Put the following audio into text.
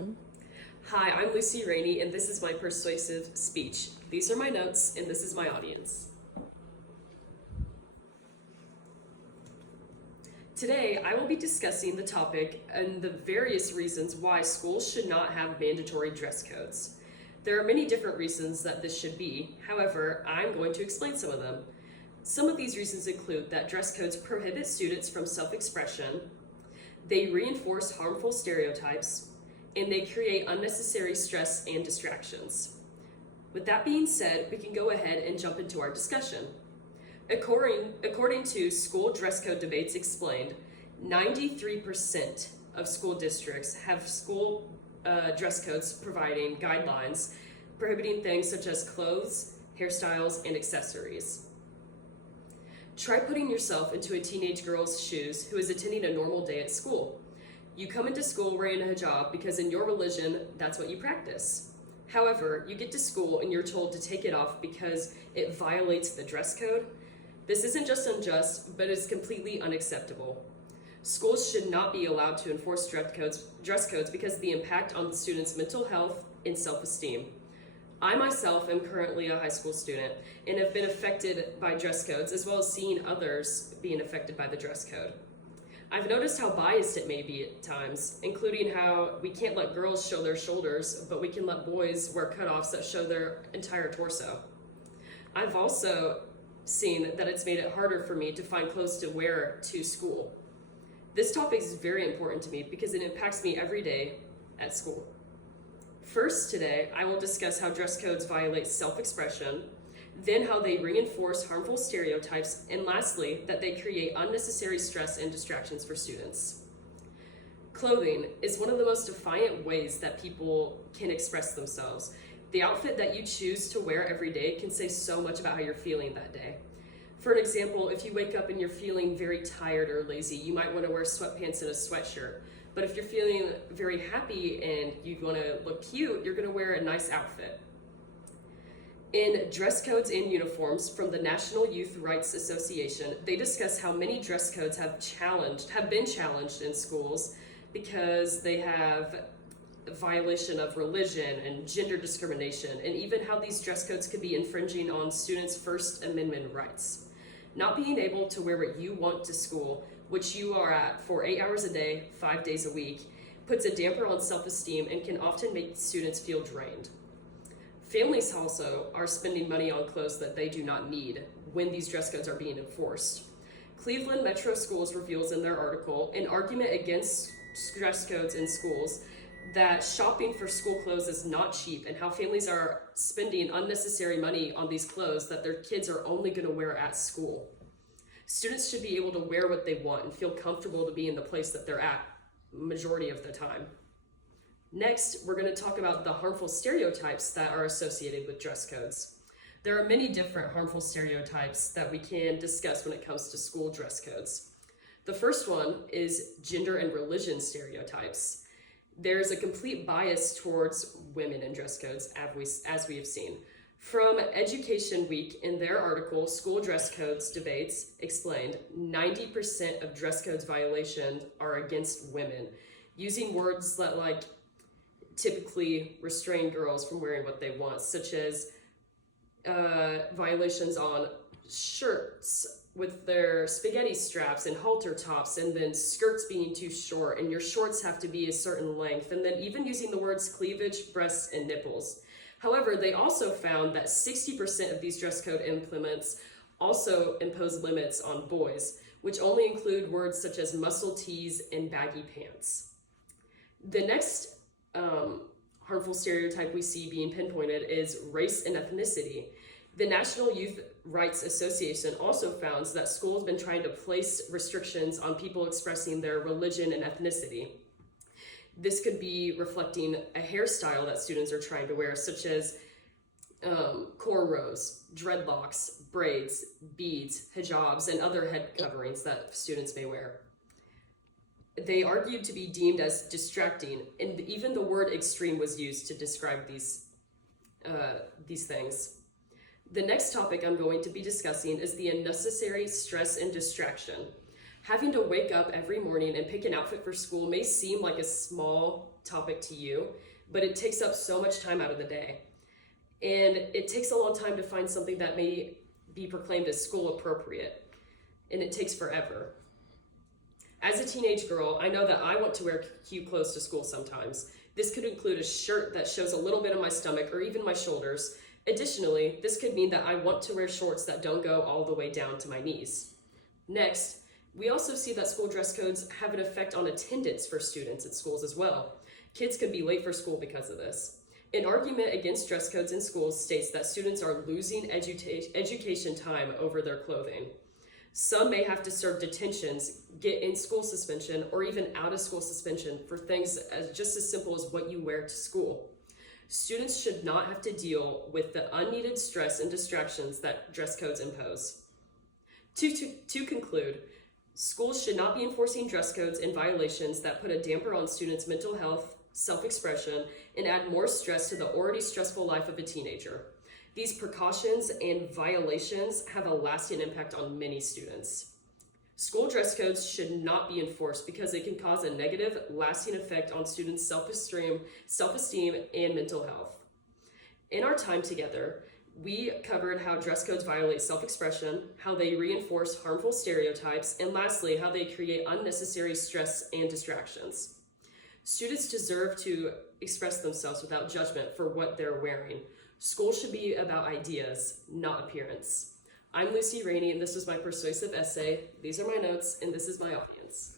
1. Hi, I'm Rainey, and this is my persuasive speech. These are my notes, and this is my audience. Today, I will be discussing the topic and the various reasons why schools should not have mandatory dress codes. There are many different reasons that this should be. However, I'm going to explain some of them. Some of these reasons include that dress codes prohibit students from self-expression, they reinforce harmful stereotypes, and they create unnecessary stress and distractions. With that being said, we can go ahead and jump into our discussion. According to School Dress Code Debates Explained, 93% of school districts have school dress codes providing guidelines prohibiting things such as clothes, hairstyles, and accessories. Try putting yourself into a teenage girl's shoes who is attending a normal day at school. You come into school wearing a hijab because in your religion, that's what you practice. However, you get to school and you're told to take it off because it violates the dress code. This isn't just unjust, but it's completely unacceptable. Schools should not be allowed to enforce dress codes because of the impact on the students' mental health and self-esteem. I myself am currently a high school student and have been affected by dress codes as well as seeing others being affected by the dress code. I've noticed how biased it may be at times, including how we can't let girls show their shoulders, but we can let boys wear cutoffs that show their entire torso. I've also seen that it's made it harder for me to find clothes to wear to school. This topic is very important to me because it impacts me every day at school. First today, I will discuss how dress codes violate self-expression, then how they reinforce harmful stereotypes, and lastly, that they create unnecessary stress and distractions for students. Clothing is one of the most defiant ways that people can express themselves. The outfit that you choose to wear every day can say so much about how you're feeling that day. For an example, if you wake up and you're feeling very tired or lazy, you might want to wear sweatpants and a sweatshirt. But if you're feeling very happy and you want to look cute, you're going to wear a nice outfit. In Dress Codes and Uniforms from the National Youth Rights Association, they discuss how many dress codes have been challenged in schools because they have a violation of religion and gender discrimination, and even how these dress codes could be infringing on students' First Amendment rights. Not being able to wear what you want to school, which you are at for 8 hours a day, 5 days a week, puts a damper on self-esteem and can often make students feel drained. Families also are spending money on clothes that they do not need when these dress codes are being enforced. Cleveland Metro Schools reveals in their article an argument against dress codes in schools that shopping for school clothes is not cheap and how families are spending unnecessary money on these clothes that their kids are only going to wear at school. Students should be able to wear what they want and feel comfortable to be in the place that they're at majority of the time. Next, we're going to talk about the harmful stereotypes that are associated with dress codes. There are many different harmful stereotypes that we can discuss when it comes to school dress codes. The first one is gender and religion stereotypes. There's a complete bias towards women in dress codes, as we have seen. From Education Week, in their article, School Dress Codes Debates Explained, 90% of dress codes violations are against women, using words that typically restrain girls from wearing what they want, such as violations on shirts with their spaghetti straps and halter tops, and then skirts being too short, and your shorts have to be a certain length, and then even using the words cleavage, breasts, and nipples. However, they also found that 60% of these dress code implements also impose limits on boys, which only include words such as muscle tees and baggy pants. The next harmful stereotype we see being pinpointed is race and ethnicity. The National Youth Rights Association also found that schools have been trying to place restrictions on people expressing their religion and ethnicity. This could be reflecting a hairstyle that students are trying to wear, such as cornrows, dreadlocks, braids, beads, hijabs, and other head coverings that students may wear. They argued to be deemed as distracting, and even the word extreme was used to describe these things. The next topic I'm going to be discussing is the unnecessary stress and distraction. Having to wake up every morning and pick an outfit for school may seem like a small topic to you, but it takes up so much time out of the day. And it takes a long time to find something that may be proclaimed as school appropriate, and it takes forever. As a teenage girl, I know that I want to wear cute clothes to school sometimes. This could include a shirt that shows a little bit of my stomach or even my shoulders. Additionally, this could mean that I want to wear shorts that don't go all the way down to my knees. Next, we also see that school dress codes have an effect on attendance for students at schools as well. Kids could be late for school because of this. An argument against dress codes in schools states that students are losing education time over their clothing. Some may have to serve detentions, get in-school suspension, or even out-of-school suspension for things just as simple as what you wear to school. Students should not have to deal with the unneeded stress and distractions that dress codes impose. To conclude, schools should not be enforcing dress codes and violations that put a damper on students' mental health, self-expression, and add more stress to the already stressful life of a teenager. These precautions and violations have a lasting impact on many students. School dress codes should not be enforced because it can cause a negative, lasting effect on students' self-esteem, and mental health. In our time together, we covered how dress codes violate self-expression, how they reinforce harmful stereotypes, and lastly, how they create unnecessary stress and distractions. Students deserve to express themselves without judgment for what they're wearing. School should be about ideas, not appearance. I'm Rainey, and this was my persuasive essay. These are my notes, and this is my audience.